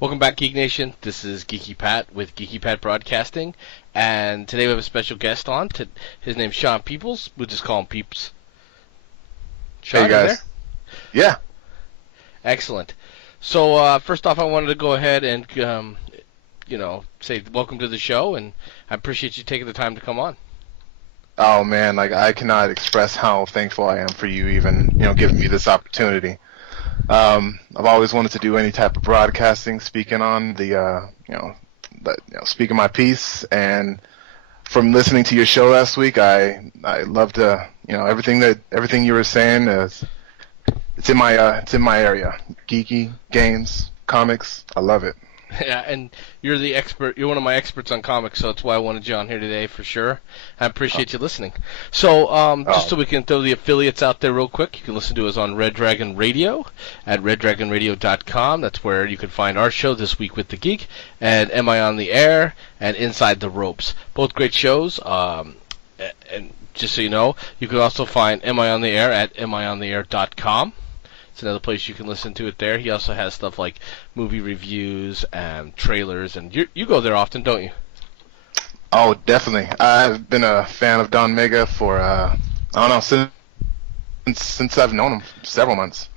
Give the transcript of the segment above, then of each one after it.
Welcome back, Geek Nation. This is Geeky Pat with Geeky Pat Broadcasting, and today we have a special guest on. His name's Sean Peoples. We'll just call him Peeps. Sean, hey guys. You there? Yeah. Excellent. So first off, I wanted to go ahead and say welcome to the show, and I appreciate you taking the time to come on. Oh man, I cannot express how thankful I am for you even giving me this opportunity. I've always wanted to do any type of broadcasting, speaking on the speaking my piece, and from listening to your show last week, I loved everything you were saying. It's in my area, geeky games, comics. I love it. Yeah, and you're the expert. You're one of my experts on comics, so that's why I wanted you on here today for sure. I appreciate you listening. So, just so we can throw the affiliates out there real quick, you can listen to us on Red Dragon Radio at reddragonradio.com. That's where you can find our show, This Week with the Geek, and Am I on the Air, and Inside the Ropes. Both great shows. And just so you know, you can also find Am I on the Air at amiontheair.com. It's another place you can listen to it there. He also has stuff like movie reviews and trailers, and you go there often, don't you? Oh, definitely. I've been a fan of Don Mega for since I've known him several months.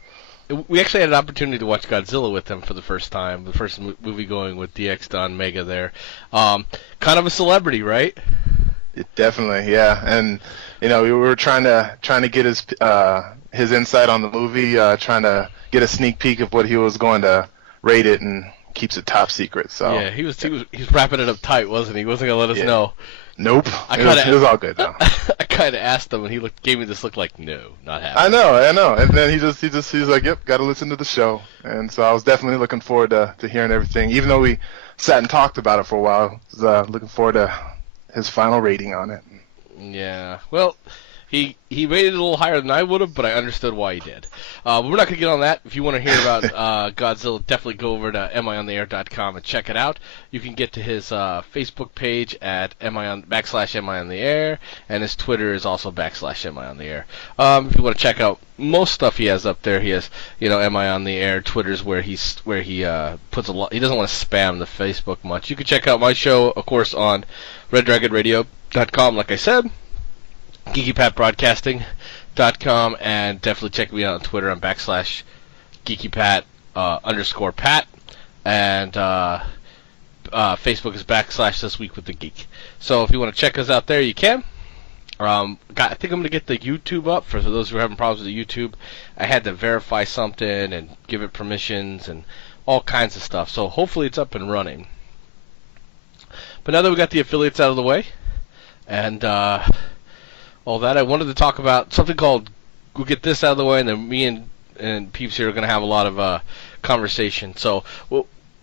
We actually had an opportunity to watch Godzilla with him for the first time, the first movie going with DX Don Mega there. Kind of a celebrity, right? Definitely, yeah. And we were trying to get his insight on the movie, trying to get a sneak peek of what he was going to rate it, and keeps it top secret. So yeah, he was wrapping it up tight, wasn't he? He wasn't gonna let us know. Nope. It was all good though. I kind of asked him, and he gave me this look like, no, not happening. I know. And then he's like, yep, got to listen to the show. And so I was definitely looking forward to hearing everything. Even though we sat and talked about it for a while, I was looking forward to his final rating on it. Yeah. Well, he rated it a little higher than I would have, but I understood why he did. But we're not going to get on that. If you want to hear about Godzilla, definitely go over to amiontheair.com and check it out. You can get to his Facebook page at /amiontheair, and his Twitter is also /amiontheair. If you want to check out most stuff he has up there, he has, Am I on the Air? Twitter's where he puts a lot. He doesn't want to spam the Facebook much. You can check out my show, of course, on reddragonradio.com, like I said. GeekyPatBroadcasting.com, and definitely check me out on Twitter on /GeekyPat _Pat, and Facebook is /This Week with the Geek. So if you want to check us out there, you can. I think I'm going to get the YouTube up. For those who are having problems with the YouTube, I had to verify something and give it permissions and all kinds of stuff. So hopefully it's up and running. But now that we got the affiliates out of the way, and all that, I wanted to talk about something called, we'll get this out of the way, and then me and Peeps here are going to have a lot of conversation. So,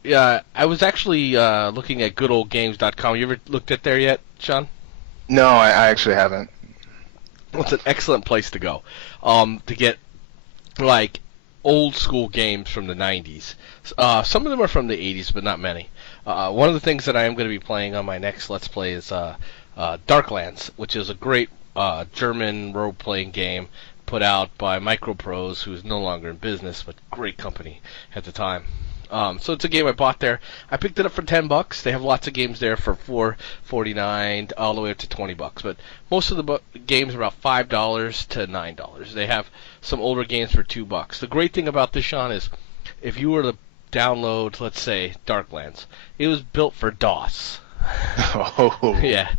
I was actually looking at goodoldgames.com. You ever looked at there yet, Sean? No, I actually haven't. Well, it's an excellent place to go to get, like, old school games from the 90s. Some of them are from the 80s, but not many. One of the things that I am going to be playing on my next Let's Play is Darklands, which is a great German role-playing game put out by Microprose, who is no longer in business, but great company at the time. So it's a game I bought there. I picked it up for $10. They have lots of games there for $4.49 all the way up to $20. But most of the games are about $5 to $9. They have some older games for $2. The great thing about this, Sean, is if you were to download, let's say, Darklands, it was built for DOS. Oh. Yeah.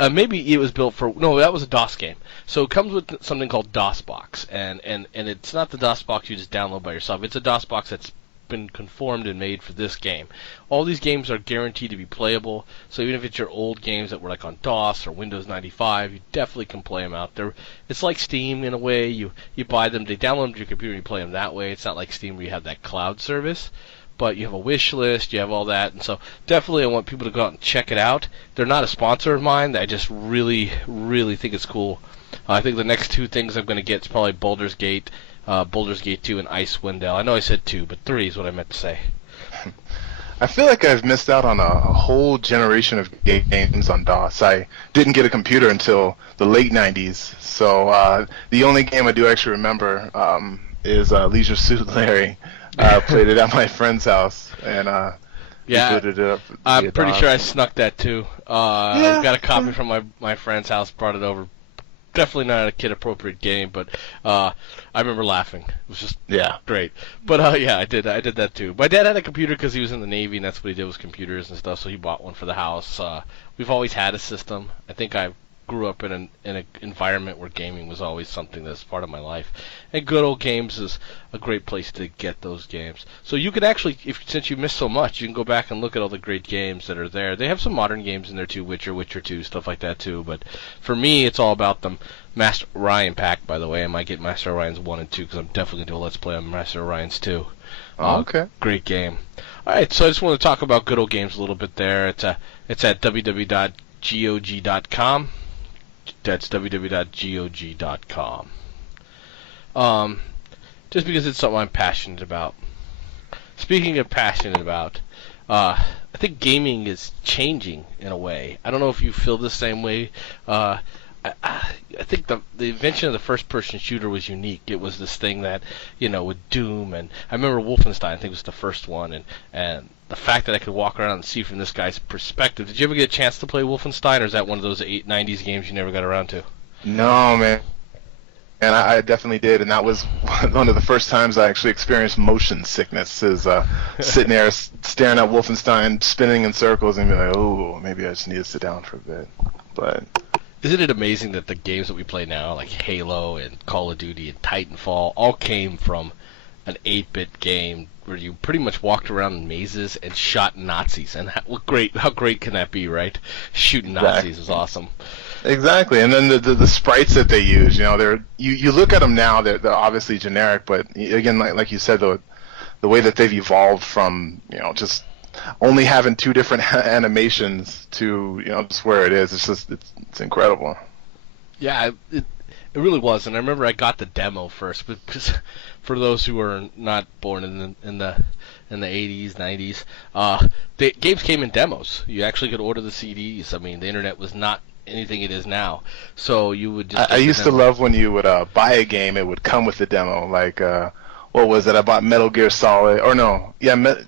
Maybe it was built for... No, that was a DOS game. So it comes with something called DOSBox, and it's not the DOSBox you just download by yourself. It's a DOSBox that's been conformed and made for this game. All these games are guaranteed to be playable, so even if it's your old games that were like on DOS or Windows 95, you definitely can play them out there. It's like Steam in a way. You buy them, they download them to your computer, and you play them that way. It's not like Steam where you have that cloud service. but you have a wish list, you have all that, and so definitely I want people to go out and check it out. They're not a sponsor of mine. I just really, really think it's cool. I think the next two things I'm going to get is probably Baldur's Gate 2, and Icewind Dale. I know I said 2, but 3 is what I meant to say. I feel like I've missed out on a whole generation of games on DOS. I didn't get a computer until the late 90s, so the only game I do actually remember is Leisure Suit Larry. Played it at my friend's house, and booted it up I'm pretty DOS. sure I snuck that too. Got a copy from my friend's house, brought it over. Definitely not a kid-appropriate game, but I remember laughing. It was just great. But I did that too. My dad had a computer because he was in the Navy, and that's what he did was computers and stuff. So he bought one for the house. We've always had a system. I think I grew up in an environment where gaming was always something that's part of my life. And Good Old Games is a great place to get those games. So you can actually, since you missed so much, you can go back and look at all the great games that are there. They have some modern games in there too, Witcher 2, stuff like that too. But for me, it's all about them. Master Orion pack, by the way. I might get Master Orions 1 and 2 because I'm definitely going to do a Let's Play on Master Orions 2. Okay. Great game. All right, so I just want to talk about Good Old Games a little bit there. It's at www.gog.com. That's www.gog.com. Just because it's something I'm passionate about. Speaking of passionate about, I think gaming is changing in a way. I don't know if you feel the same way. I think the invention of the first-person shooter was unique. It was this thing that, with Doom, and I remember Wolfenstein, I think was the first one, and the fact that I could walk around and see from this guy's perspective. Did you ever get a chance to play Wolfenstein, or is that one of those 90s games you never got around to? No, man. And I definitely did, and that was one of the first times I actually experienced motion sickness, is sitting there staring at Wolfenstein, spinning in circles, and be like, oh, maybe I just need to sit down for a bit. But isn't it amazing that the games that we play now, like Halo and Call of Duty and Titanfall, all came from an 8-bit game where you pretty much walked around in mazes and shot Nazis? And how great can that be, right? Shooting Nazis is awesome. Exactly, and then the sprites that they use, you look at them now, they're obviously generic, but again, like you said, the way that they've evolved from just only having 2 different animations to just where it is, it's incredible. Yeah, it really was, and I remember I got the demo first, because for those who are not born in the 80s, 90s, the games came in demos. You actually could order the CDs. I mean, the internet was not anything it is now, so you would just. I used to love when you would buy a game, it would come with the demo. Like, what was it? I bought Metal Gear Solid, or no, yeah, I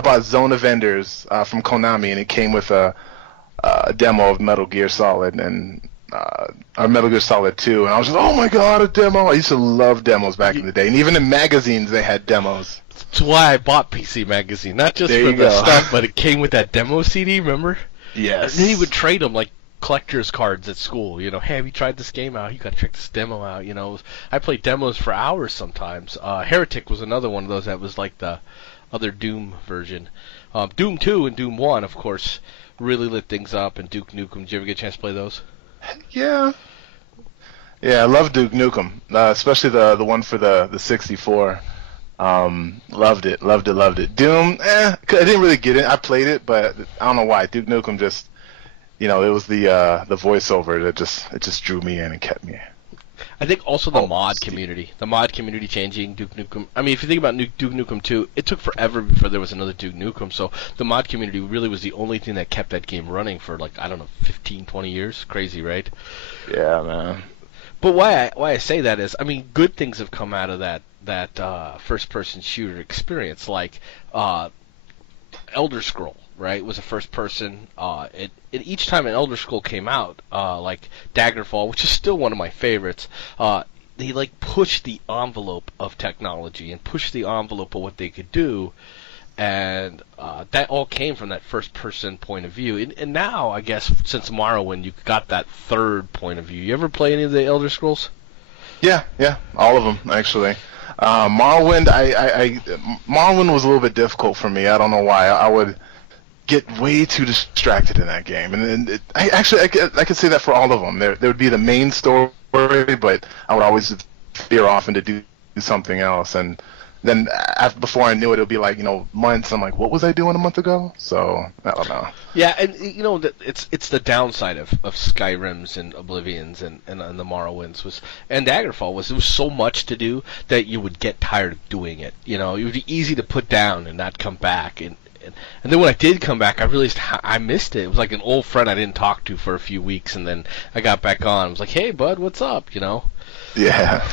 bought Zone of Enders from Konami, and it came with a demo of Metal Gear Solid and or Metal Gear Solid 2, and I was just, oh my god, a demo! I used to love demos back in the day, and even in magazines they had demos. That's why I bought PC Magazine, not just for the stuff, but it came with that demo CD. Remember? Yes. And then he would trade them like collector's cards at school. Hey, have you tried this game out? You gotta check this demo out. I played demos for hours sometimes. Heretic was another one of those that was like the other Doom version. Doom 2 and Doom 1, of course, really lit things up. And Duke Nukem. Did you ever get a chance to play those? Yeah. Yeah, I love Duke Nukem, especially the one for the 64. Loved it. Doom, I didn't really get it. I played it, but I don't know why. Duke Nukem just, it was the voiceover that just drew me in and kept me. I think also the mod community changing Duke Nukem. I mean, if you think about Duke Nukem 2, it took forever before there was another Duke Nukem, so the mod community really was the only thing that kept that game running for, 15, 20 years. Crazy, right? Yeah, man. But why I say that is, I mean, good things have come out of that first-person shooter experience, like Elder Scroll, right? Was a first-person. Each time an Elder Scroll came out, like Daggerfall, which is still one of my favorites, they pushed the envelope of technology and pushed the envelope of what they could do, and that all came from that first-person point of view. And now, I guess, since Morrowind, you got that third point of view. You ever play any of the Elder Scrolls? Yeah, all of them actually. Morrowind, Morrowind was a little bit difficult for me. I don't know why. I would get way too distracted in that game, and I could say that for all of them. There would be the main story, but I would always veer off into do something else. And then before I knew it, it'll be like, months. I'm like, what was I doing a month ago? So I don't know. Yeah, and it's the downside of Skyrims and Oblivions and the Morrowinds and Daggerfall was it was so much to do that you would get tired of doing it. It would be easy to put down and not come back. And then when I did come back, I realized I missed it. It was like an old friend I didn't talk to for a few weeks, and then I got back on. I was like, hey, bud, what's up? Yeah.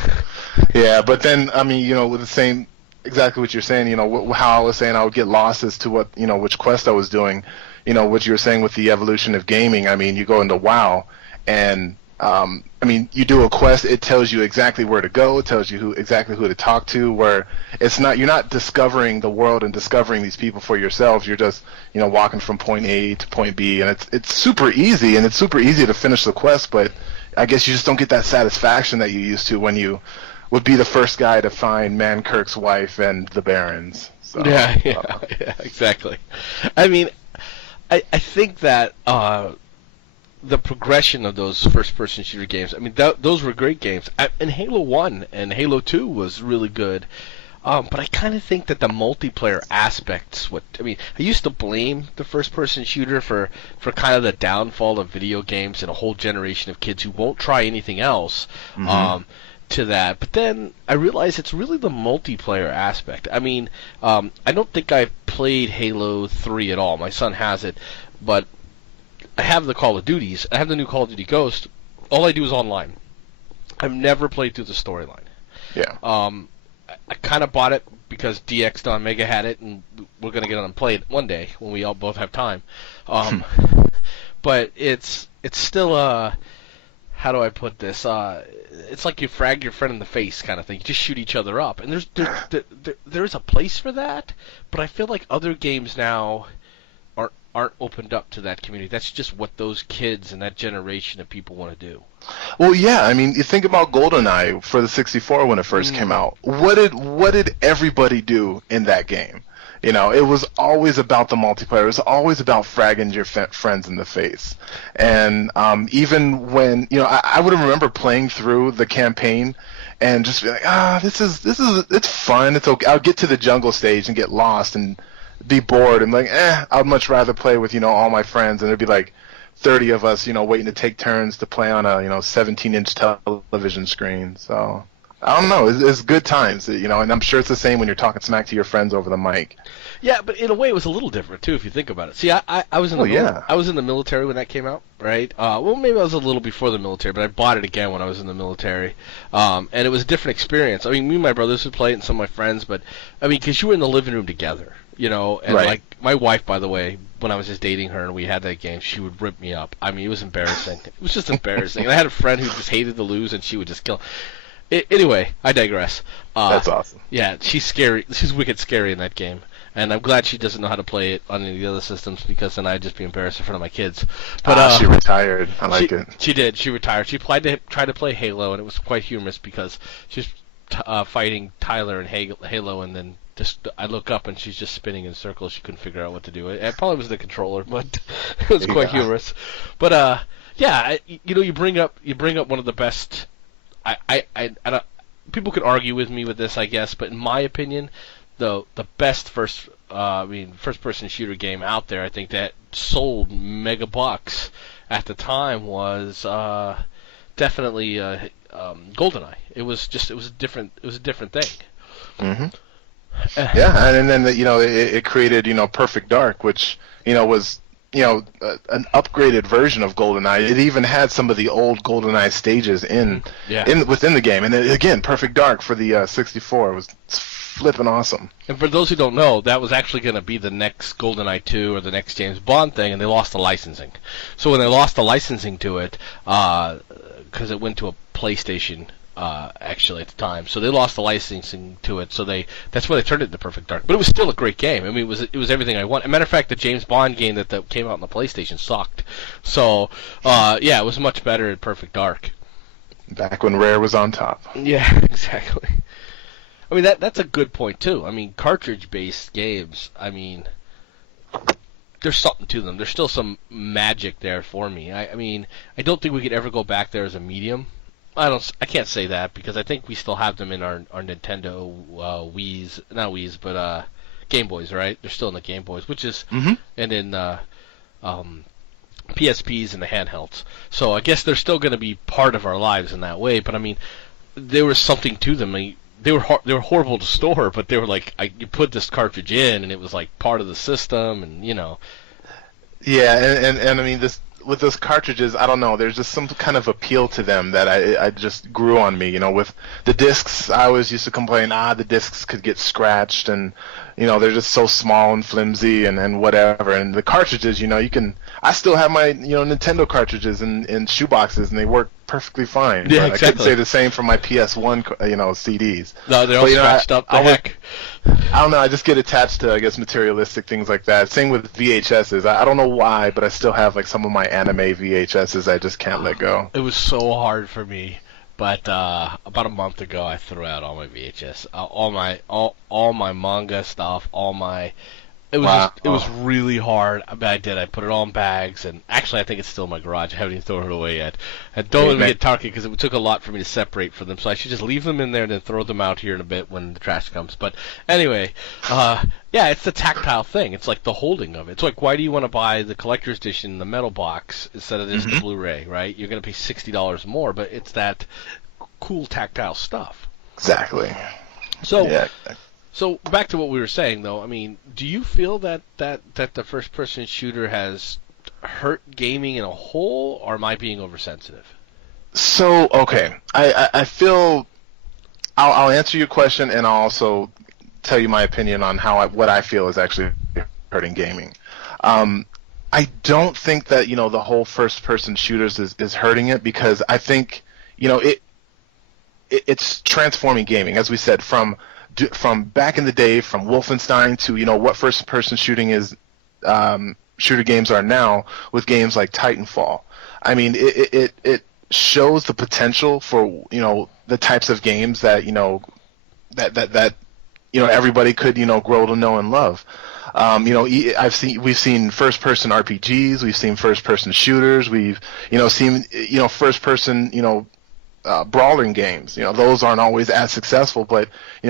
Yeah, but then, with the same, exactly what you're saying, how I was saying I would get lost as to what, which quest I was doing, what you were saying with the evolution of gaming. You go into WoW, and, you do a quest, it tells you exactly where to go, it tells you exactly who to talk to, where you're not discovering the world and discovering these people for yourselves, you're just, walking from point A to point B, and it's super easy, and it's super easy to finish the quest, but I guess you just don't get that satisfaction that you used to when you would be the first guy to find Mankirk's wife and the Barons. So, yeah, exactly. I think that the progression of those first-person shooter games, those were great games. And Halo 1 and Halo 2 was really good. But I kind of think that the multiplayer aspects, I used to blame the first-person shooter for kind of the downfall of video games and a whole generation of kids who won't try anything else. To that, but then I realized it's really the multiplayer aspect. I don't think I've played Halo 3 at all. My son has it, but I have the Call of Duties. I have the new Call of Duty Ghost. All I do is online. I've never played through the storyline. Yeah. I kind of bought it because DX Don Mega had it, and we're gonna get on and play it one day when we all both have time. But it's still how do I put this? It's like you frag your friend in the face kind of thing. You just shoot each other up, and there's a place for that. But I feel like other games now aren't opened up to that community. That's just what those kids and that generation of people want to do. Well, yeah. You think about GoldenEye for the 64 when it first came out. What did everybody do in that game? It was always about the multiplayer. It was always about fragging your friends in the face. And even when, I would remember playing through the campaign and just be like, it's fun. It's okay. I'll get to the jungle stage and get lost and be bored and like, I'd much rather play with, all my friends. And there'd be like 30 of us, waiting to take turns to play on a, 17-inch television screen. So I don't know. It's good times, and I'm sure it's the same when you're talking smack to your friends over the mic. Yeah, but in a way, it was a little different too, if you think about it. See, I was in I was in the military when that came out, right? Well, maybe I was a little before the military, but I bought it again when I was in the military, and it was a different experience. Me and my brothers would play it, and some of my friends, but because you were in the living room together, and right. Like my wife, by the way, when I was just dating her and we had that game, she would rip me up. It was embarrassing. It was just embarrassing. And I had a friend who just hated to lose, and she would just kill. Anyway, I digress. That's awesome. Yeah, she's scary. She's wicked scary in that game. And I'm glad she doesn't know how to play it on any of the other systems, because then I'd just be embarrassed in front of my kids. But she retired. I like it. She did. She retired. She tried to play Halo, and it was quite humorous because she's fighting Tyler in Halo, and then I look up and she's just spinning in circles. She couldn't figure out what to do. It probably was the controller, but it was quite humorous. But you bring up one of the best. I don't, people could argue with me with this, I guess, but in my opinion, the best first-person shooter game out there, I think that sold mega bucks at the time was definitely GoldenEye. It was a different thing. Mm-hmm. Yeah, and then it created Perfect Dark, which was an upgraded version of GoldenEye. It even had some of the old GoldenEye stages within the game, and again, Perfect Dark for the 64 was flipping awesome. And for those who don't know, that was actually going to be the next GoldenEye 2 or the next James Bond thing, and they lost the licensing. So when they lost the licensing to it, because it went to a PlayStation. Actually, at the time, so they lost the licensing to it. So that's why they turned it into Perfect Dark. But it was still a great game. It was everything I want. As a matter of fact, the James Bond game that came out on the PlayStation sucked. So it was much better at Perfect Dark. Back when Rare was on top. Yeah, exactly. That's a good point too. Cartridge-based games. There's something to them. There's still some magic there for me. I don't think we could ever go back there as a medium. I can't say that because I think we still have them in our Nintendo Wii's, not Wii's, but Game Boys, right? They're still in the Game Boys, which is, and in PSPs and the handhelds. So I guess they're still going to be part of our lives in that way. But I mean, there was something to them. I mean, they were horrible to store, but they were like, you put this cartridge in, and it was like part of the system, and you know. Yeah, and I mean this. With those cartridges, I don't know. There's just some kind of appeal to them that I just grew on me. You know, with the discs, I always used to complain, the discs could get scratched, and you know, they're just so small and flimsy and whatever. And the cartridges, you know, I still have my Nintendo cartridges in shoeboxes, and they work perfectly fine. Yeah, but exactly. I couldn't say the same for my PS1, CDs. No, they're all scratched up. The heck. I don't know. I just get attached to, I guess, materialistic things like that. Same with VHSs. I don't know why, but I still have like some of my anime VHSs. I just can't let go. It was so hard for me, but about a month ago, I threw out all my VHS, all my manga stuff, all my. It was it was really hard. I mean, I did. I put it all in bags, and actually, I think it's still in my garage. I haven't even thrown it away yet. And don't let me get talking because it took a lot for me to separate from them. So I should just leave them in there and then throw them out here in a bit when the trash comes. But anyway, yeah, it's the tactile thing. It's like the holding of it. It's like, why do you want to buy the collector's edition in the metal box instead of just the Blu-ray, right? You're going to pay $60 more, but it's that cool tactile stuff. Exactly. So. Yeah. So back to what we were saying, though. I mean, do you feel that the first-person shooter has hurt gaming in a whole, or am I being oversensitive? So okay, I feel I'll answer your question, and I'll also tell you my opinion on what I feel is actually hurting gaming. I don't think that the whole first-person shooters is hurting it, because I think it's transforming gaming, as we said, from back in the day, from Wolfenstein to what first-person shooter games are now, with games like Titanfall. I mean, it shows the potential for the types of games that that everybody could grow to know and love. We've seen first-person RPGs, we've seen first-person shooters, we've seen first-person brawling games. Those aren't always as successful, but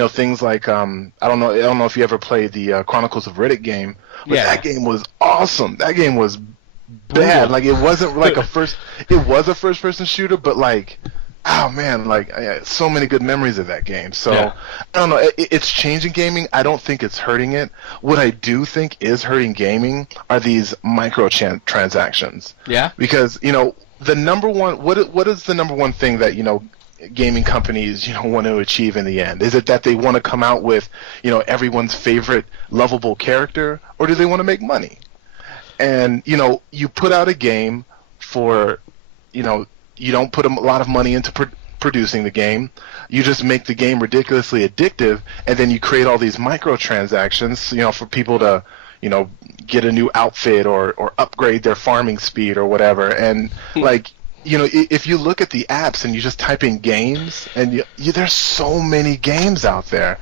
things like I don't know if you ever played the Chronicles of Riddick game, but that game was awesome. That game was bad. Like, it wasn't like it was a first person shooter, but like, oh man, like so many good memories of that game. So I don't know, it's changing gaming. I don't think it's hurting it. What I do think is hurting gaming are these microtransactions. Yeah. Because the number one, what is the number one thing that gaming companies want to achieve in the end? Is it that they want to come out with everyone's favorite lovable character, or do they want to make money? And you put out a game for you don't put a lot of money into producing the game. You just make the game ridiculously addictive, and then you create all these microtransactions for people to get a new outfit or upgrade their farming speed or whatever. And like, if you look at the apps and you just type in games, and there's so many games out there.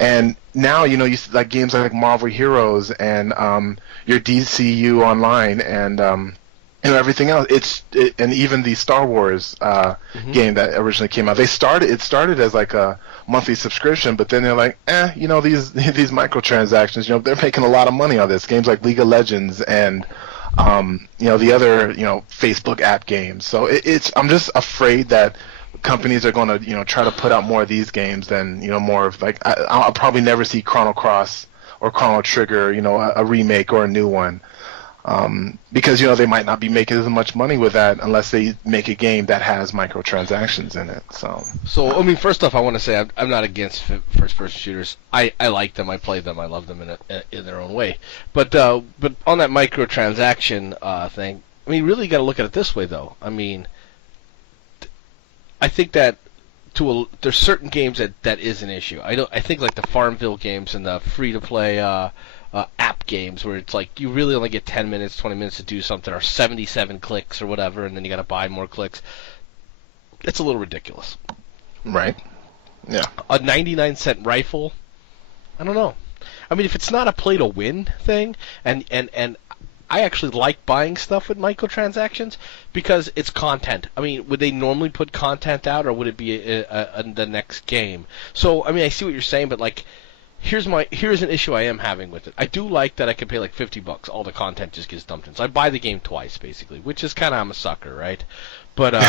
And now, you see like games like Marvel Heroes and your DCU Online and everything else. And even the Star Wars game that originally came out. It started as like a monthly subscription, but then they're like, these microtransactions, they're making a lot of money on this. Games like League of Legends and the other Facebook app games. So I'm just afraid that companies are going to try to put out more of these games than more of like I'll probably never see Chrono Cross or Chrono Trigger, a remake or a new one. Because they might not be making as much money with that unless they make a game that has microtransactions in it. So I mean, first off, I want to say I'm not against first-person shooters. I like them, I play them, I love them in their own way. But on that microtransaction thing, I mean, really, you got to look at it this way, though. I mean, I think that there's certain games that is an issue. I think like the Farmville games and the free-to-play app games where it's like you really only get 10 minutes, 20 minutes to do something, or 77 clicks or whatever, and then you got to buy more clicks. It's a little ridiculous. Right. Yeah. A 99-cent rifle, I don't know. I mean, if it's not a play-to-win thing, and I actually like buying stuff with microtransactions because it's content. I mean, would they normally put content out, or would it be the next game? So, I mean, I see what you're saying, but like, here's an issue I am having with it. I do like that I can pay like $50, all the content just gets dumped in. So I buy the game twice, basically, which is kind of, I'm a sucker, right? But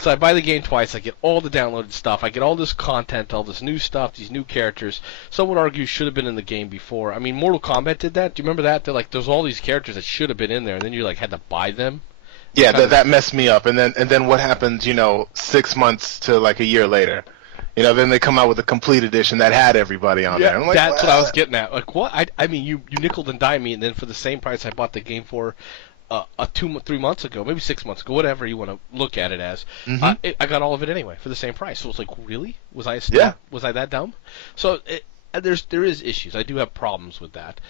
so I buy the game twice. I get all the downloaded stuff. I get all this content, all this new stuff, these new characters. Some would argue should have been in the game before. I mean, Mortal Kombat did that. Do you remember that? They're like, there's all these characters that should have been in there, and then you like had to buy them. Yeah, that messed me up. And then what happens? 6 months to like a year later. Then they come out with a complete edition that had everybody on there. I'm like, that's what I was getting at. Like, what? I mean, you nickel and dime me, and then for the same price I bought the game for 3 months ago, maybe 6 months ago, whatever you want to look at it as, I got all of it anyway for the same price. So it's like, really? Was I was I that dumb? So there is issues. I do have problems with that.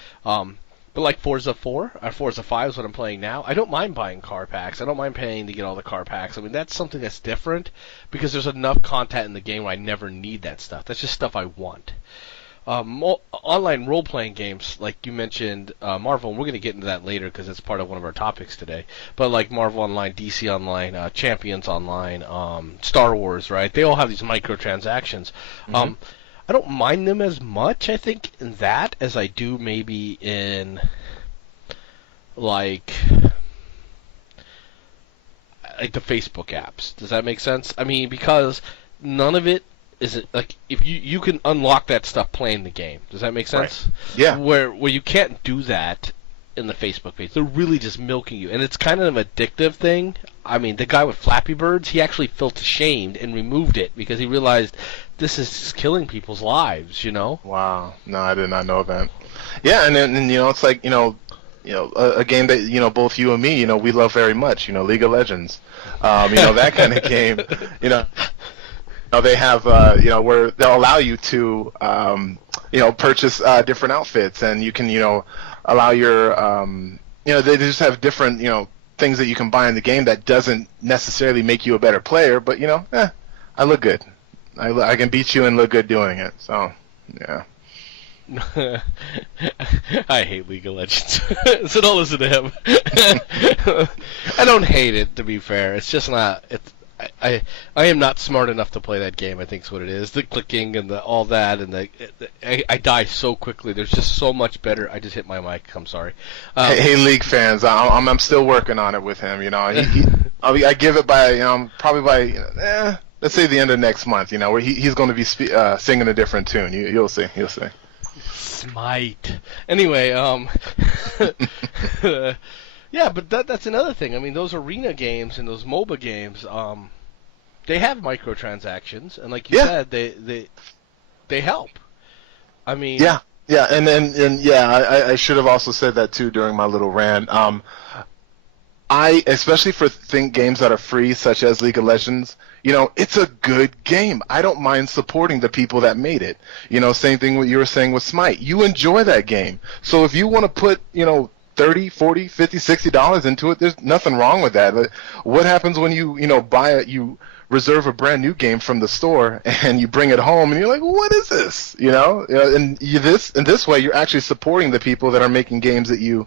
But like Forza 4 or Forza 5 is what I'm playing now. I don't mind buying car packs. I don't mind paying to get all the car packs. I mean, that's something that's different because there's enough content in the game where I never need that stuff. That's just stuff I want. Online role-playing games, like you mentioned, Marvel, and we're going to get into that later because it's part of one of our topics today, but like Marvel Online, DC Online, Champions Online, Star Wars, right? They all have these microtransactions. I don't mind them as much, I think, in that as I do maybe in, like the Facebook apps. Does that make sense? I mean, because none of it is it like if you can unlock that stuff playing the game. Does that make sense? Right. Yeah. Where you can't do that in the Facebook page. They're really just milking you, and it's kind of an addictive thing. I mean, the guy with Flappy Birds, he actually felt ashamed and removed it because he realized this is just killing people's lives. Wow. No, I did not know that. Yeah, and then it's like a game that both you and me we love very much. League of Legends. That kind of game. They have where they'll allow you to purchase different outfits, and you can allow your they just have different things that you can buy in the game that doesn't necessarily make you a better player, but I look good. I can beat you and look good doing it. So yeah. I hate League of Legends, so don't listen to him. I don't hate it, to be fair. It's just not. I am not smart enough to play that game. I think is what it is. The clicking and all that, and I die so quickly. There's just so much better. I just hit my mic. I'm sorry. Hey, League fans, I'm still working on it with him. I give it by probably by let's say the end of next month. Where he's going to be singing a different tune. You'll see. Smite. Anyway, yeah, but that's another thing. I mean, those arena games and those MOBA games, they have microtransactions, and like you said, they help. I mean, yeah, and I should have also said that too during my little rant. I especially for games that are free, such as League of Legends. It's a good game. I don't mind supporting the people that made it. Same thing what you were saying with Smite. You enjoy that game. So if you want to put, $30, $40, $50, $60 into it, there's nothing wrong with that. But what happens when you buy it, you reserve a brand new game from the store and you bring it home and you're like, what is this? And this way you're actually supporting the people that are making games that you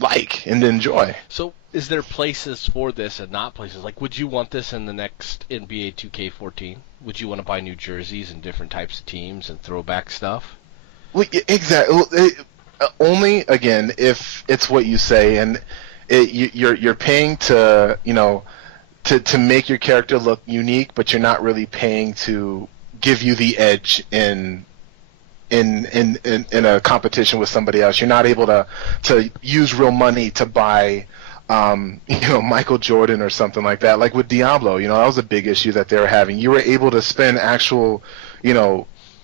like and enjoy. So is there places for this and not places? Like, would you want this in the next NBA 2K14? Would you want to buy new jerseys and different types of teams and throwback stuff? Well, exactly. Only, again, if it's what you say, and you're paying to to make your character look unique, but you're not really paying to give you the edge in a competition with somebody else. You're not able to use real money to buy Michael Jordan or something like that. Like with Diablo, that was a big issue that they were having. You were able to spend actual,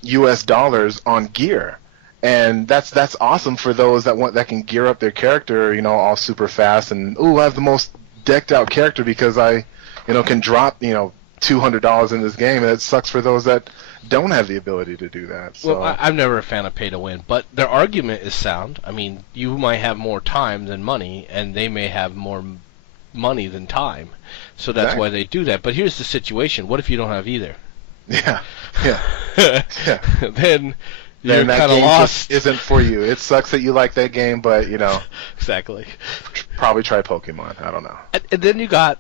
US dollars on gear. And that's awesome for those that can gear up their character, all super fast and I have the most decked out character because I, can drop, $200 in this game, and it sucks for those that don't have the ability to do that. So. Well, I'm never a fan of pay to win, but their argument is sound. I mean, you might have more time than money, and they may have more money than time, so that's why they do that. But here's the situation: what if you don't have either? Yeah. Then You're then that kind of game lost. just isn't for you. It sucks that you like that game, but Exactly. probably try Pokemon. I don't know. And then you got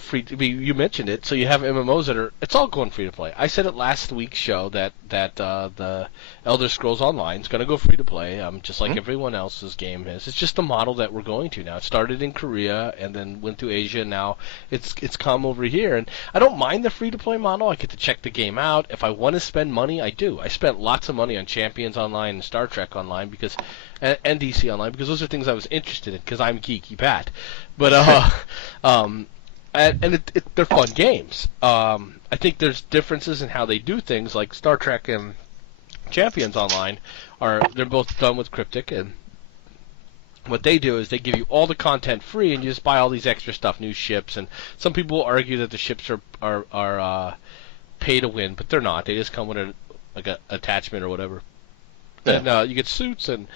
free. I mean, you mentioned it. So you have MMOs that it's all going free to play. I said it last week's show that the Elder Scrolls Online is going to go free to play, just like everyone else's game is. It's just the model that we're going to now. It started in Korea and then went to Asia. And now it's come over here, and I don't mind the free to play model. I get to check the game out. If I want to spend money, I do. I spent lots of money on Champions Online and Star Trek Online and DC Online because those are things I was interested in because I'm geeky Pat. But they're fun games. I think there's differences in how they do things. Like Star Trek and Champions Online they're both done with Cryptic, and what they do is they give you all the content free, and you just buy all these extra stuff, new ships. And some people argue that the ships are pay to win, but they're not. They just come with a attachment or whatever. Yeah. And you get suits and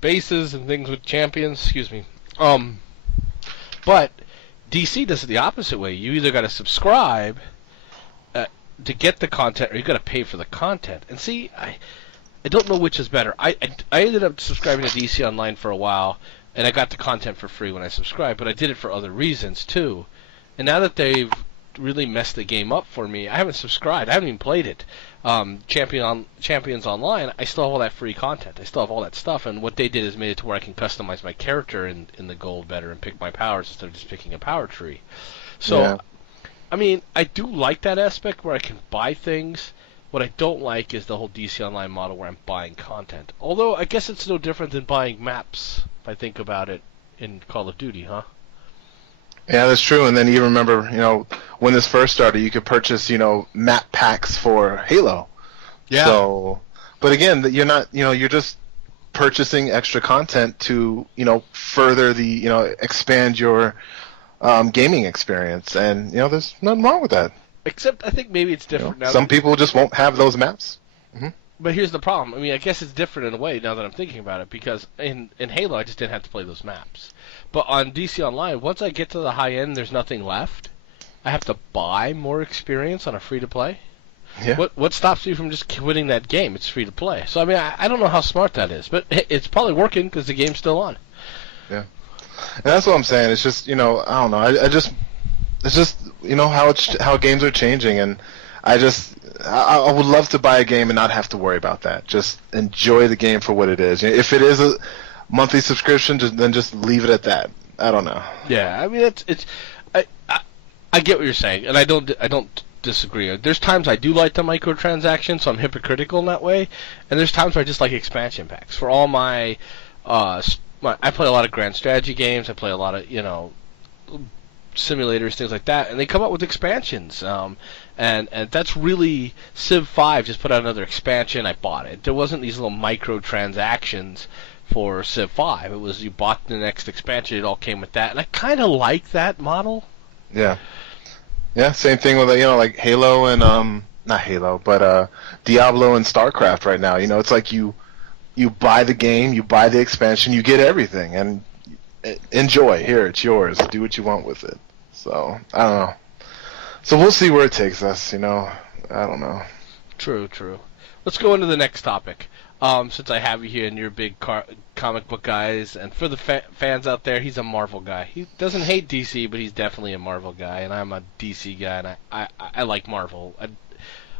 bases and things with champions. Excuse me. But DC does it the opposite way. You either got to subscribe to get the content, or you got to pay for the content. And see, I don't know which is better. I ended up subscribing to DC Online for a while, and I got the content for free when I subscribed. But I did it for other reasons too. And now that they've really messed the game up for me, I haven't subscribed. I haven't even played it. Champions Online, I still have all that free content. I still have all that stuff, and what they did is made it to where I can customize my character in the gold better and pick my powers instead of just picking a power tree. So, yeah. I mean, I do like that aspect where I can buy things. What I don't like is the whole DC Online model where I'm buying content. Although, I guess it's no different than buying maps, if I think about it, in Call of Duty, huh? Yeah, that's true. And then you remember, when this first started, you could purchase, map packs for Halo. Yeah. So, but again, you're not, you're just purchasing extra content to, further expand your gaming experience. And, there's nothing wrong with that. Except I think maybe it's different now. Some people just won't have those maps. Mm-hmm. But here's the problem. I mean, I guess it's different in a way now that I'm thinking about it, because in Halo I just didn't have to play those maps. But on DC Online, once I get to the high end, there's nothing left. I have to buy more experience on a free-to-play. Yeah. What stops me from just quitting that game? It's free-to-play. So, I mean, I don't know how smart that is, but it's probably working because the game's still on. Yeah. And that's what I'm saying. It's just, I don't know. It's just, how games are changing, and I would love to buy a game and not have to worry about that. Just enjoy the game for what it is. If it is a monthly subscription, then just leave it at that. I don't know. Yeah, I mean I get what you're saying, and I don't disagree. There's times I do like the microtransactions, so I'm hypocritical in that way, and there's times where I just like expansion packs. For all I play a lot of grand strategy games. I play a lot of simulators, things like that, and they come out with expansions. And that's really Civ 5 just put out another expansion. I bought it. There wasn't these little microtransactions for Civ 5. It was you bought the next expansion. It all came with that, and I kind of like that model. Yeah. Yeah. Same thing with like Halo and not Halo, but Diablo and StarCraft right now. It's like you buy the game, you buy the expansion, you get everything, and enjoy. Here, it's yours. Do what you want with it. So I don't know. So we'll see where it takes us. I don't know. True. Let's go into the next topic. Since I have you here and you're big comic book guys, and for the fans out there, he's a Marvel guy. He doesn't hate DC, but he's definitely a Marvel guy, and I'm a DC guy, and I like Marvel.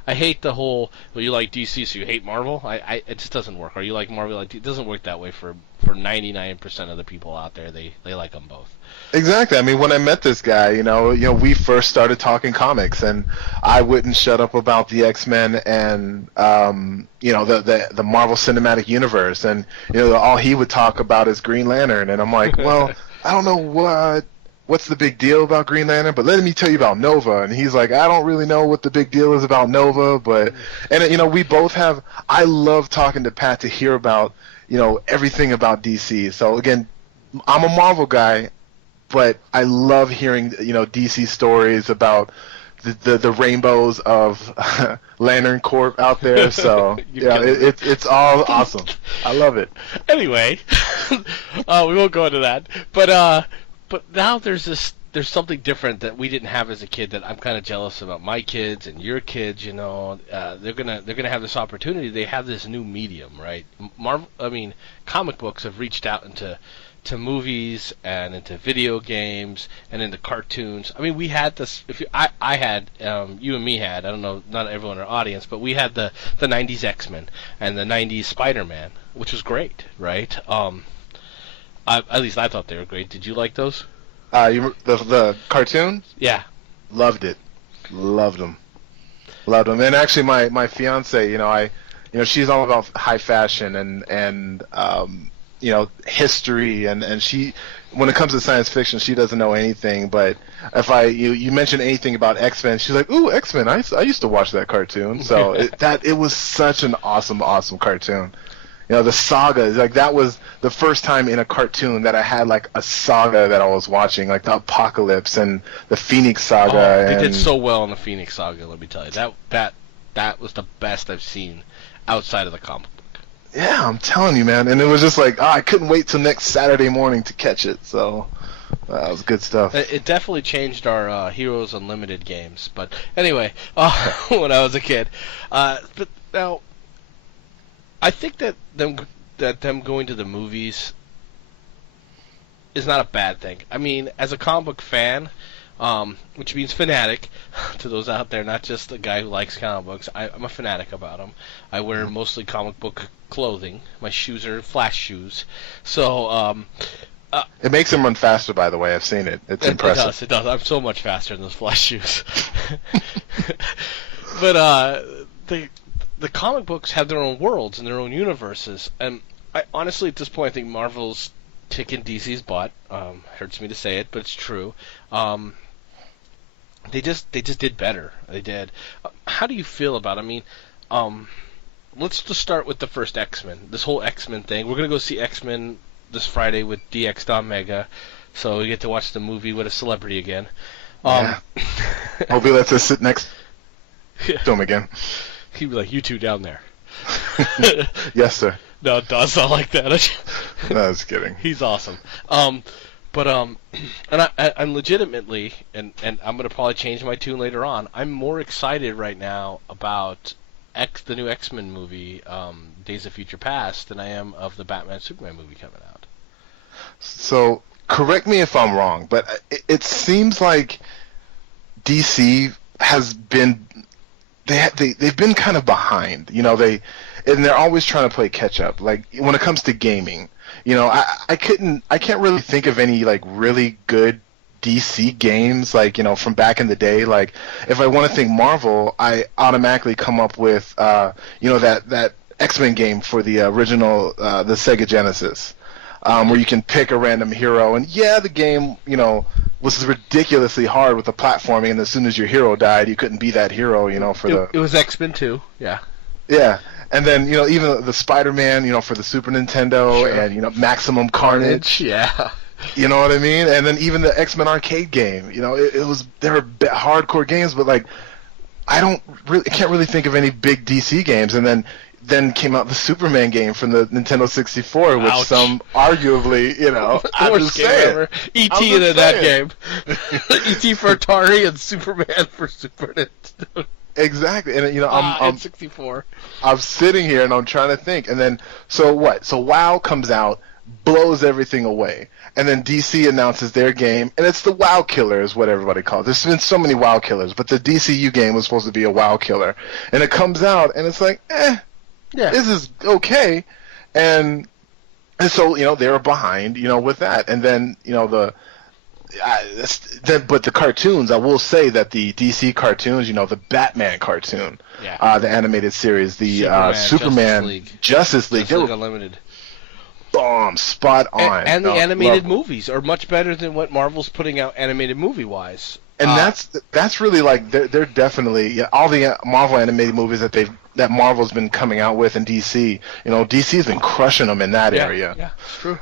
I hate the whole, well, you like DC, so you hate Marvel. It just doesn't work. Or you like Marvel, it doesn't work that way for 99% of the people out there. They like them both. Exactly. I mean, when I met this guy, we first started talking comics, and I wouldn't shut up about the X-Men and the Marvel Cinematic Universe, and all he would talk about is Green Lantern, and I'm like, well, I don't know what's the big deal about Green Lantern, but let me tell you about Nova. And he's like, I don't really know what the big deal is about Nova, but we both have. I love talking to Pat to hear about everything about DC. So again, I'm a Marvel guy, but I love hearing DC stories about the rainbows of Lantern Corp out there. So it's all awesome. I love it. Anyway, we won't go into that, but now there's this there's something different that we didn't have as a kid that I'm kind of jealous about my kids and your kids. You know, they're gonna have this opportunity. They have this new medium, right? Comic books have reached out into movies and into video games and into cartoons. I mean, we had this. I had, you and me had. I don't know, not everyone in our audience, but we had the '90s X-Men and the '90s Spider-Man, which was great, right? At least I thought they were great. Did you like those? The cartoons? Yeah. Loved it. Loved them. And actually, my fiance, she's all about high fashion and history, and she, when it comes to science fiction, she doesn't know anything. But if you mention anything about X-Men, she's like, "Ooh, X-Men! I used to watch that cartoon." So it was such an awesome cartoon. The saga, like, that was the first time in a cartoon that I had like a saga that I was watching, like the Apocalypse and the Phoenix Saga. They did so well in the Phoenix Saga. Let me tell you, that was the best I've seen outside of the comic book. Yeah, I'm telling you, man. And it was just like, I couldn't wait till next Saturday morning to catch it. So that was good stuff. It definitely changed our Heroes Unlimited games. But anyway, when I was a kid, but now, I think that them going to the movies is not a bad thing. I mean, as a comic book fan, which means fanatic to those out there, not just a guy who likes comic books. I'm a fanatic about them. I wear mostly comic book clothing. My shoes are Flash shoes. So it makes them run faster, by the way. I've seen it. It's impressive. It does. I'm so much faster than those Flash shoes. But the comic books have their own worlds and their own universes, and I honestly, at this point, I think Marvel's kicking DC's butt. Hurts me to say it, but it's true. They just did better. They did. How do you feel about it? I mean, let's just start with the first X-Men. This whole X-Men thing. We're gonna go see X-Men this Friday with DX Don Mega, so we get to watch the movie with a celebrity again. Yeah. Hope he lets us sit next to him again. He'd be like, "You two down there." Yes, sir. No, it does not like that. No, I was kidding. He's awesome. And I'm legitimately, and I'm going to probably change my tune later on, I'm more excited right now about the new X-Men movie, Days of Future Past, than I am of the Batman Superman movie coming out. So, correct me if I'm wrong, but it seems like DC has been... They've been kind of behind, they're always trying to play catch up. Like, when it comes to gaming, I can't really think of any like really good DC games, like, from back in the day. Like, if I want to think Marvel, I automatically come up with that X-Men game for the original the Sega Genesis, where you can pick a random hero, and the game was ridiculously hard with the platforming, and as soon as your hero died, you couldn't be that hero, It was X-Men 2, yeah. Yeah, and then, even the Spider-Man, for the Super Nintendo, sure. And, Maximum Carnage. Yeah. You know what I mean? And then even the X-Men arcade game, they were hardcore games, but, like, I can't really think of any big DC games, and then came out the Superman game from the Nintendo 64, which Ouch. Some arguably, I'm just saying. E.T. in that game. E.T. for Atari and Superman for Super Nintendo. Exactly, and I'm 64. I'm sitting here and I'm trying to think, and then so what? So WoW comes out, blows everything away, and then DC announces their game, and it's the WoW killer, is what everybody calls it. There's been so many WoW killers, but the DCU game was supposed to be a WoW killer, and it comes out, and it's like, this is okay, and so they were behind, with that, and then but the cartoons, I will say that the DC cartoons, the Batman cartoon, the animated series, the Superman Justice League, they were Unlimited. Bomb, spot on. And the animated movies are much better than what Marvel's putting out animated movie-wise. And that's really like they're definitely all the Marvel animated movies that Marvel's been coming out with in DC. DC's been crushing them in that area. Yeah, it's true.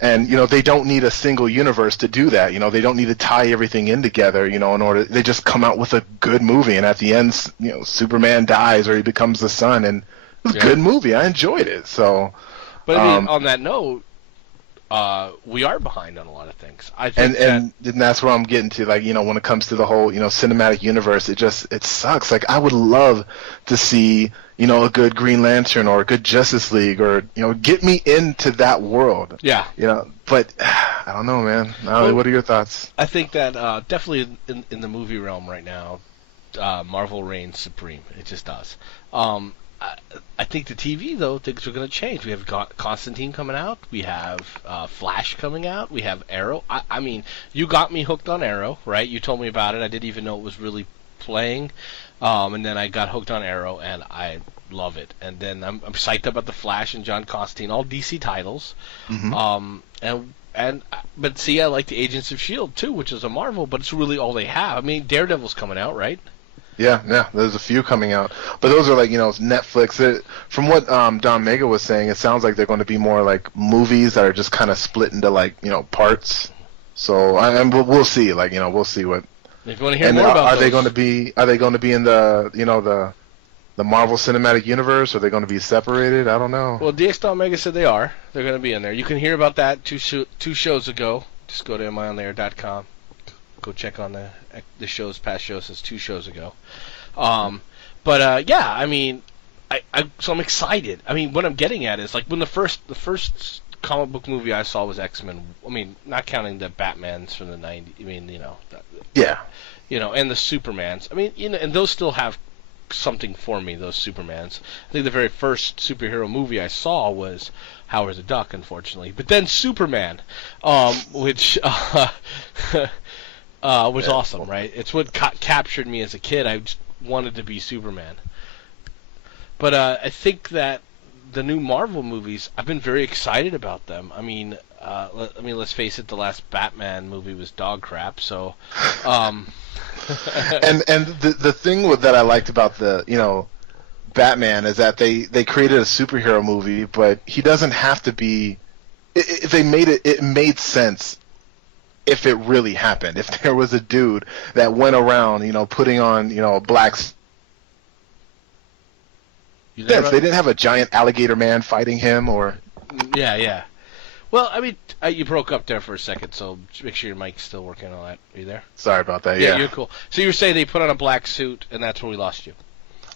And they don't need a single universe to do that. They don't need to tie everything in together. In order, they just come out with a good movie, and at the end, Superman dies or he becomes the sun, and it was a good movie. I enjoyed it. So, but I mean, on that note, we are behind on a lot of things. I think and that's where I'm getting to. Like, when it comes to the whole, cinematic universe, it sucks. Like, I would love to see, a good Green Lantern or a good Justice League, or get me into that world. Yeah. But I don't know, man. What are your thoughts? I think that definitely in the movie realm right now, Marvel reigns supreme. It just does. I think the TV, though, things are going to change. We have Constantine coming out. We have Flash coming out. We have Arrow. I mean, you got me hooked on Arrow, right? You told me about it. I didn't even know it was really playing. And then I got hooked on Arrow, and I love it. And then I'm psyched about the Flash and John Constantine, all DC titles. Mm-hmm. But see, I like the Agents of S.H.I.E.L.D. too, which is a Marvel, but it's really all they have. I mean, Daredevil's coming out, right? Yeah, there's a few coming out, but those are like Netflix. From what Don Mega was saying, it sounds like they're going to be more like movies that are just kind of split into like parts. So and we'll see. Like we'll see what. If you want to hear more about are those. they going to be? Are they going to be in the the Marvel Cinematic Universe? Are they going to be separated? I don't know. Well, DX Don Mega said they are. They're going to be in there. You can hear about that two shows ago. Just go to amiontheair.com. Go check on the shows, past shows since 2 shows ago. Yeah, I mean, so I'm excited. I mean, what I'm getting at is like when the first comic book movie I saw was X-Men. I mean, not counting the Batmans from the '90s. I mean, yeah, and the Supermans. I mean, and those still have something for me. Those Supermans. I think the very first superhero movie I saw was Howard the Duck, unfortunately. But then Superman, which. Was awesome, right? It's what captured me as a kid. I just wanted to be Superman. But I think that the new Marvel movies, I've been very excited about them. I mean, let's face it, the last Batman movie was dog crap. So, and the thing that I liked about the Batman is that they created a superhero movie, but he doesn't have to be. They made it. It made sense. If it really happened, if there was a dude that went around, putting on, blacks. Yes, they didn't have a giant alligator man fighting him, or. Yeah. Well, I mean, you broke up there for a second, so make sure your mic's still working on that. Are you there? Sorry about that. Yeah, you're cool. So you were saying they put on a black suit, and that's where we lost you.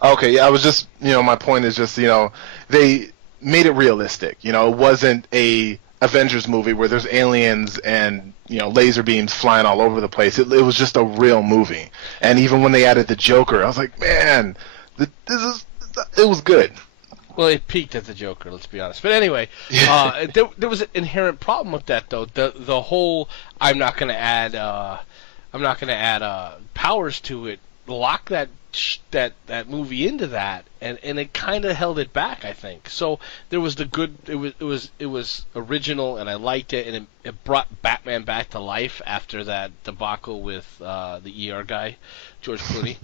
Okay, yeah, I was just, my point is just, they made it realistic. It wasn't a Avengers movie where there's aliens and laser beams flying all over the place. It was just a real movie. And even when they added the Joker, I was like, man, it was good. Well, it peaked at the Joker, let's be honest. But anyway, there was an inherent problem with that, though. The whole I'm not going to add powers to it. Lock that movie into that, and it kind of held it back, I think. So there was the good. It was original, and I liked it, and it brought Batman back to life after that debacle with the ER guy, George Clooney.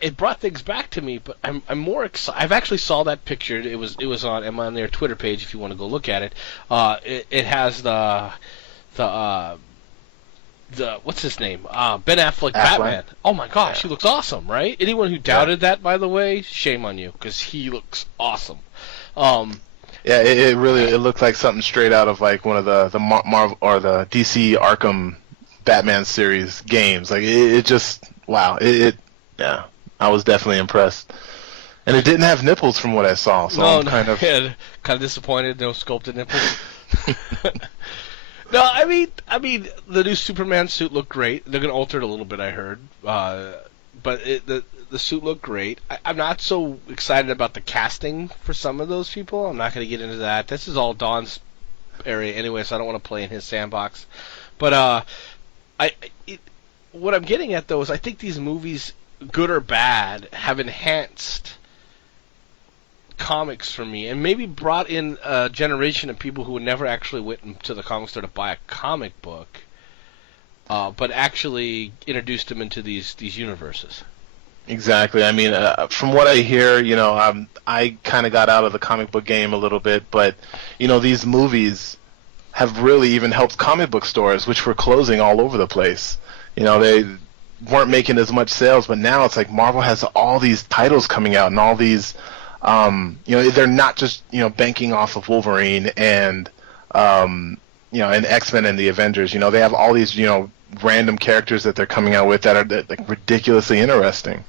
It brought things back to me. But I'm more excited. I've actually saw that picture. It was on their Twitter page if you want to go look at it. It has the what's his name? Ben Affleck Batman. Oh my gosh, he looks awesome, right? Anyone who doubted that, by the way, shame on you, because he looks awesome. Yeah, it really looked like something straight out of like one of the Marvel or the DC Arkham Batman series games. Like it just wow. Yeah, I was definitely impressed. And it didn't have nipples from what I saw, so I'm kind of disappointed. No sculpted nipples. No, I mean, the new Superman suit looked great. They're going to alter it a little bit, I heard. But the suit looked great. I'm not so excited about the casting for some of those people. I'm not going to get into that. This is all Don's area anyway, so I don't want to play in his sandbox. But what I'm getting at, though, is I think these movies, good or bad, have enhanced comics for me, and maybe brought in a generation of people who never actually went to the comic store to buy a comic book, but actually introduced them into these universes. Exactly. I mean, from what I hear, I kind of got out of the comic book game a little bit, but these movies have really even helped comic book stores, which were closing all over the place. They weren't making as much sales, but now it's like Marvel has all these titles coming out and all these they're not just banking off of Wolverine and and X-Men and the Avengers. They have all these random characters that they're coming out with that are like ridiculously interesting,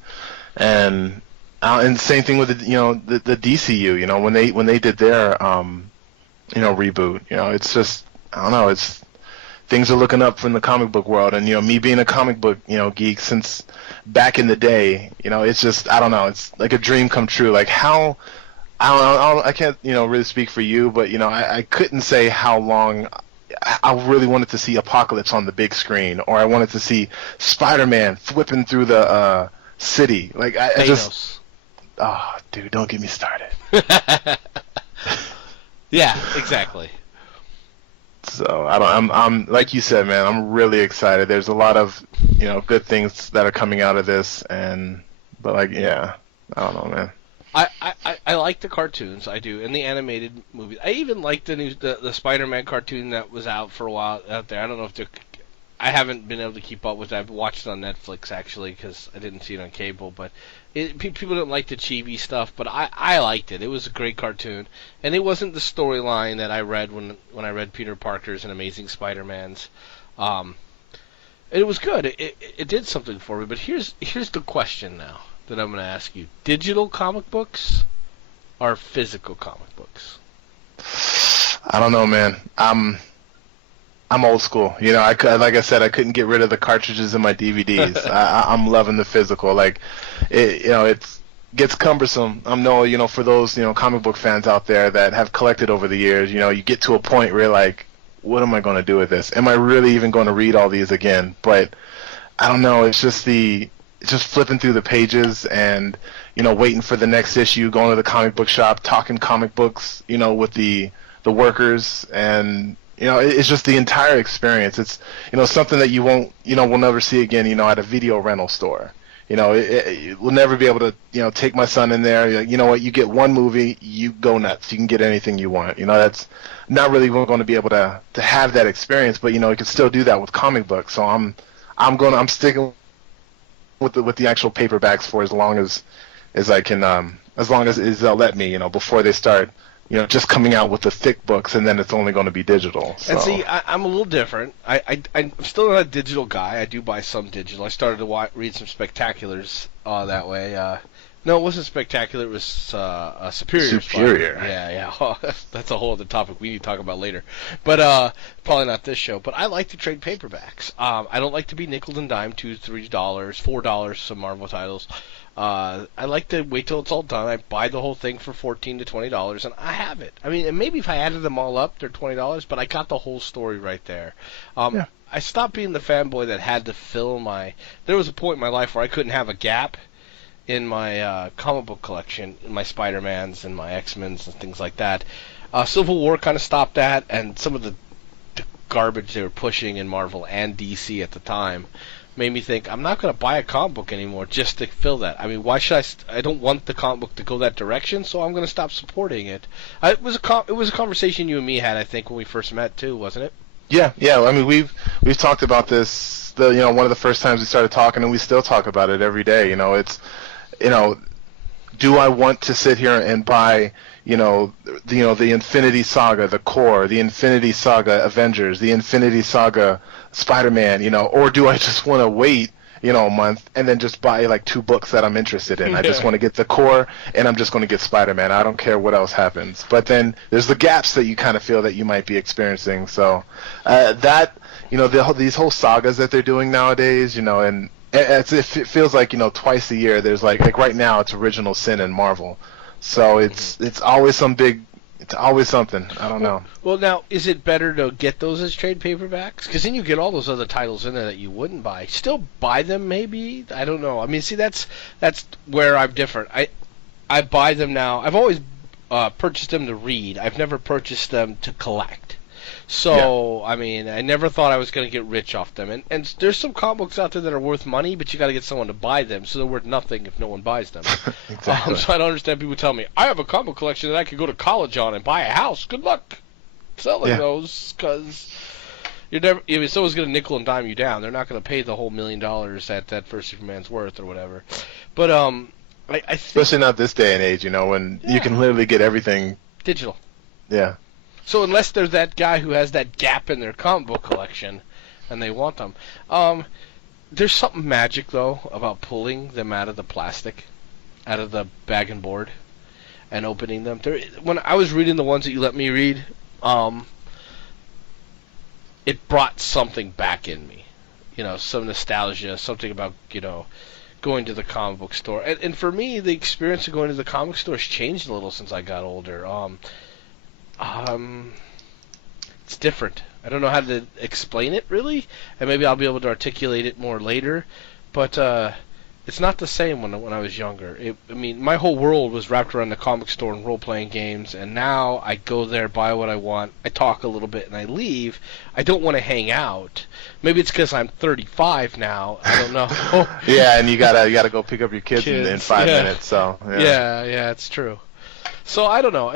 and same thing with the DCU. When they did their reboot, it's just, I don't know, it's things are looking up from the comic book world, and me being a comic book geek since back in the day, it's just, I don't know, it's like a dream come true. Like how, I can't really speak for you, but I couldn't say how long I really wanted to see Apocalypse on the big screen, or I wanted to see Spider-Man flipping through the city. Like I just, oh dude, don't get me started. Yeah, exactly. So I'm like you said, man, I'm really excited. There's a lot of good things that are coming out of this, but I don't know, man. I like the cartoons, I do, and the animated movies. I even like the Spider-Man cartoon that was out for a while out there. I don't know if I haven't been able to keep up with it. I've watched it on Netflix actually because I didn't see it on cable. But people don't like the chibi stuff, but I liked it. It was a great cartoon, and it wasn't the storyline that I read when I read Peter Parker's and Amazing Spider-Man's. It was good. It did something for me. But here's the question now that I'm going to ask you: digital comic books or physical comic books? I don't know, man. I'm old school. Like I said, I couldn't get rid of the cartridges in my DVDs. I'm loving the physical. Like, it gets cumbersome. For those comic book fans out there that have collected over the years. You get to a point where you're like, what am I going to do with this? Am I really even going to read all these again? But I don't know. It's just flipping through the pages and waiting for the next issue, going to the comic book shop, talking comic books, with the workers, and it's just the entire experience. It's something that you won't we'll never see again at a video rental store. We'll never be able to take my son in there. You know what? You get one movie, you go nuts. You can get anything you want. That's not really going to be able to have that experience, but you can still do that with comic books. So I'm sticking with the actual paperbacks for as long as I can, as long as they'll let me, before they start, just coming out with the thick books, and then it's only going to be digital. So. And see, I'm a little different. I'm still not a digital guy. I do buy some digital. I started to read some Spectaculars that way. No, it wasn't Spectacular. It was Superior. Superior. Yeah. Oh, that's a whole other topic we need to talk about later. But probably not this show. But I like to trade paperbacks. I don't like to be nickel and dime, $2, $3, $4 some Marvel titles. I like to wait till it's all done. I buy the whole thing for $14 to $20, and I have it. I mean, and maybe if I added them all up, they're $20, but I got the whole story right there. Yeah. I stopped being the fanboy that had to fill my... There was a point in my life where I couldn't have a gap in my comic book collection, in my Spider-Mans and my X-Men's and things like that. Civil War kind of stopped that, and some of the garbage they were pushing in Marvel and DC at the time made me think, I'm not going to buy a comic book anymore just to fill that. I mean, why should I don't want the comic book to go that direction, so I'm going to stop supporting it. It was a conversation you and me had, I think, when we first met too, wasn't it? Yeah. I mean, we've talked about this. One of the first times we started talking, and we still talk about it every day. It's, do I want to sit here and buy, the Infinity Saga, the Core, the Infinity Saga Avengers, the Infinity Saga Spider-Man, or do I just want to wait, a month and then just buy like 2 books that I'm interested in? I just want to get the Core, and I'm just going to get Spider-Man. I don't care what else happens. But then there's the gaps that you kind of feel that you might be experiencing. So these whole sagas that they're doing nowadays, and it feels like twice a year there's like right now it's Original Sin in Marvel, so it's always it's always something. I don't know. Well, now is it better to get those as trade paperbacks? Because then you get all those other titles in there that you wouldn't buy. Still buy them, maybe. I don't know. I mean, see, that's where I'm different. I buy them now. I've always purchased them to read. I've never purchased them to collect. So, yeah. I mean, I never thought I was going to get rich off them. And there's some comic books out there that are worth money, but you got to get someone to buy them, so they're worth nothing if no one buys them. Exactly. So I don't understand people tell me, I have a comic book collection that I could go to college on and buy a house. Good luck selling those, because you're never. If someone's going to nickel and dime you down, they're not going to pay the whole $1 million that first Superman's worth or whatever. But I think Especially not this day and age, when you can literally get everything digital. Yeah. So unless they're that guy who has that gap in their comic book collection, and they want them, there's something magic though about pulling them out of the plastic, out of the bag and board, and opening them. When I was reading the ones that you let me read, it brought something back in me. Some nostalgia, something about going to the comic book store. And for me, the experience of going to the comic store has changed a little since I got older. It's different. I don't know how to explain it really, and maybe I'll be able to articulate it more later. But it's not the same when I was younger. My whole world was wrapped around the comic store and role-playing games, and now I go there, buy what I want, I talk a little bit, and I leave. I don't want to hang out. Maybe it's because I'm 35 now. I don't know. Yeah, and you gotta go pick up your kids in 5 minutes. So yeah, it's true. So I don't know.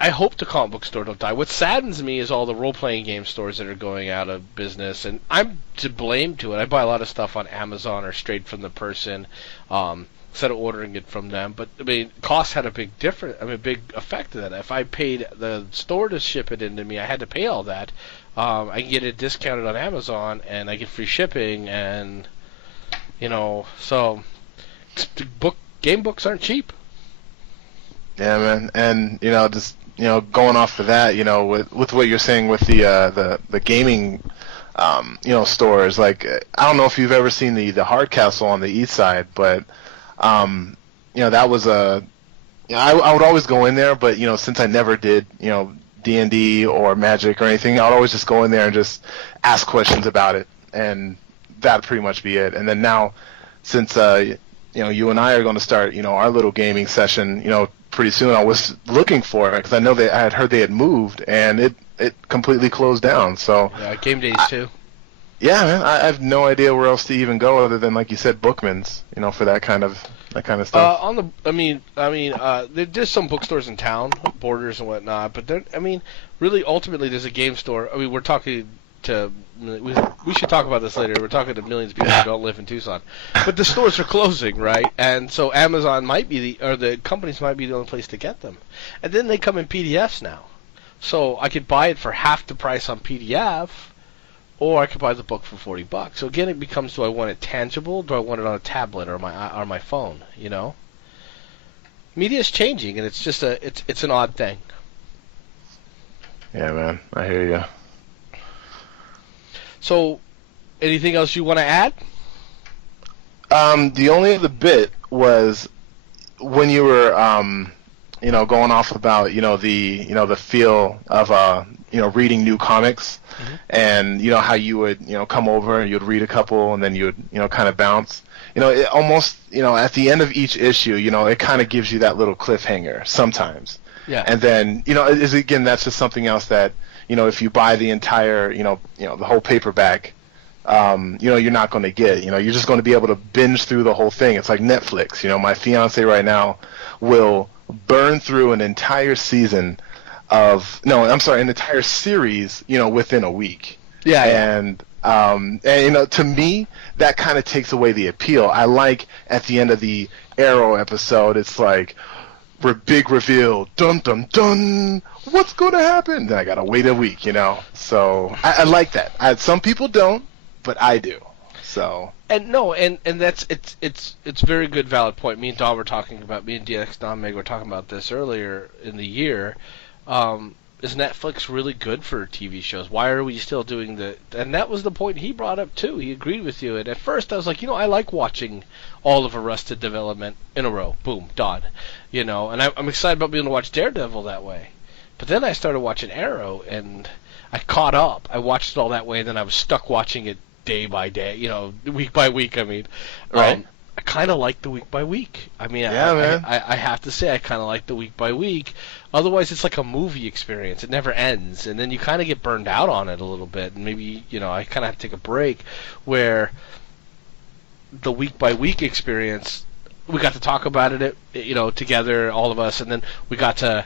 I hope the comic book store don't die. What saddens me is all the role-playing game stores that are going out of business, and I'm to blame to it. I buy a lot of stuff on Amazon or straight from the person, instead of ordering it from them. But cost had a big big effect of that. If I paid the store to ship it into me, I had to pay all that. I can get it discounted on Amazon, and I get free shipping, and so game books aren't cheap. Yeah, man, and just going off of that, with what you're saying with the gaming, stores. Like, I don't know if you've ever seen the Hardcastle on the east side, but that was I would always go in there, but since I never did D&D or Magic or anything, I would always just go in there and just ask questions about it, and that'd pretty much be it. And then now, since you and I are going to start our little gaming session, pretty soon, I was looking for it because I know I had heard they had moved, and it completely closed down. So game days too. Yeah, man, I have no idea where else to even go other than, like you said, Bookman's, for that kind of stuff. There's some bookstores in town, Borders and whatnot, but really, ultimately, there's a game store. We're talking to. We should talk about this later. We're talking to millions of people who don't live in Tucson, but the stores are closing, right? And so Amazon might be the companies might be the only place to get them, and then they come in PDFs now. So I could buy it for half the price on PDF, or I could buy the book for $40. So again, it becomes: do I want it tangible? Do I want it on a tablet or my phone? Media is changing, and it's just it's an odd thing. Yeah, man, I hear you. So, anything else you want to add? The only other bit was when you were, going off about, the feel of, reading new comics, mm-hmm. and how you would, come over and you'd read a couple and then you would, kind of bounce. It almost, at the end of each issue, it kind of gives you that little cliffhanger sometimes. Yeah. And then, again, that's just something else that. If you buy the entire, the whole paperback, you're not going to get. You're just going to be able to binge through the whole thing. It's like Netflix. My fiance right now will burn through an entire season an entire series, within a week. Yeah. And to me, that kind of takes away the appeal. I like at the end of the Arrow episode, it's like, big reveal, dun dun dun. What's going to happen? Then I gotta wait a week, So I like that. Some people don't, but I do. So and that's it's very good, valid point. Me and DX Don Meg were talking about this earlier in the year. Is Netflix really good for TV shows? Why are we still doing the? And that was the point he brought up too. He agreed with you. And at first I was like, I like watching all of Arrested Development in a row. Boom, done. And I'm excited about being able to watch Daredevil that way. But then I started watching Arrow, and I caught up. I watched it all that way, and then I was stuck watching it day by day. Week by week. Right. I kind of like the week by week. Man. I have to say I kind of like the week by week. Otherwise, it's like a movie experience. It never ends, and then you kind of get burned out on it a little bit. And maybe I kind of have to take a break. Where the week by week experience, we got to talk about it, together, all of us, and then we got to,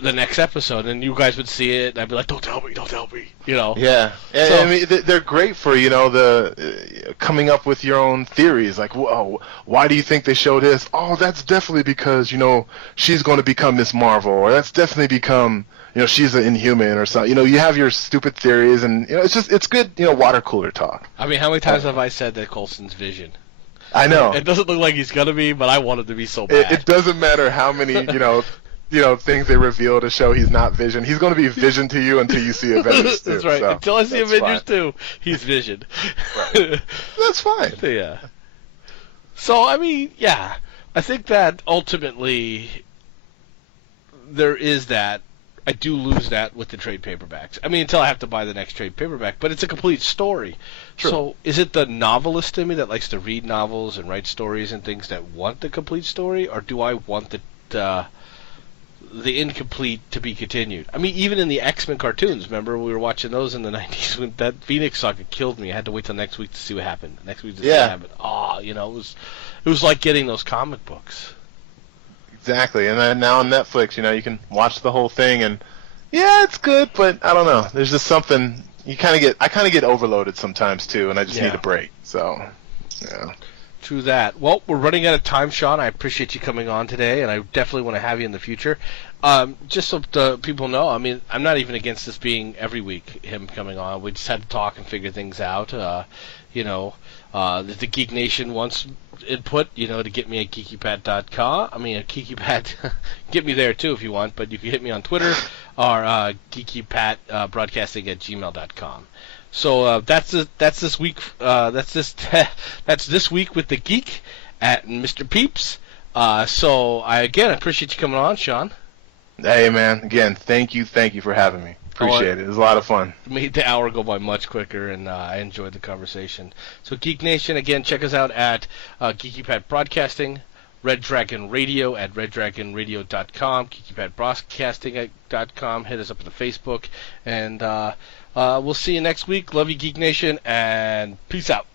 the next episode, and you guys would see it, and I'd be like, don't tell me, you know. Yeah, and, So- I mean they're great for the coming up with your own theories. Like, whoa, why do you think they showed this? Oh, that's definitely because she's going to become Miss Marvel, or that's definitely become she's an Inhuman or something. You have your stupid theories, and it's good water cooler talk. I mean, how many times have I said that Coulson's Vision? I know It doesn't look like he's gonna be, but I want him to be so bad. it doesn't matter how many things they reveal to show he's not Vision. He's going to be Vision to you until you see Avengers 2. That's right. So Until I see that's Avengers fine. 2, he's Vision. Right. That's fine. Yeah. So, I mean, yeah. I think that ultimately there is that. I do lose that with the trade paperbacks. I mean, until I have to buy the next trade paperback. But it's a complete story. True. So, is it the novelist in me that likes to read novels and write stories and things that want the complete story? Or do I want the incomplete to be continued? I mean, even in the X-Men cartoons, remember we were watching those in the 90s when that Phoenix saga killed me. I had to wait till next week to see what happened. Next week to see what happened. Oh, it was like getting those comic books. Exactly. And then now on Netflix, you can watch the whole thing, and yeah, it's good, but I don't know. There's just something I kind of get overloaded sometimes too, and I just need a break. So, yeah. True that. Well, we're running out of time, Sean. I appreciate you coming on today, and I definitely want to have you in the future. Just so the people know, I mean, I'm not even against this being every week, him coming on. We just had to talk and figure things out. The Geek Nation wants input, to get me at geekypat.com. I mean, at geekypat, get me there too if you want, but you can hit me on Twitter or geekypatbroadcasting@gmail.com. So that's this week. That's this week with the Geek at Mr. Peeps. So I appreciate you coming on, Sean. Hey man, again, thank you for having me. Appreciate it. It was a lot of fun. Made the hour go by much quicker, and I enjoyed the conversation. So Geek Nation, again, check us out at Geeky Pat Broadcasting, Red Dragon Radio at reddragonradio.com, geekypatbroadcasting.com. Hit us up on the Facebook, and we'll see you next week. Love you, Geek Nation, and peace out.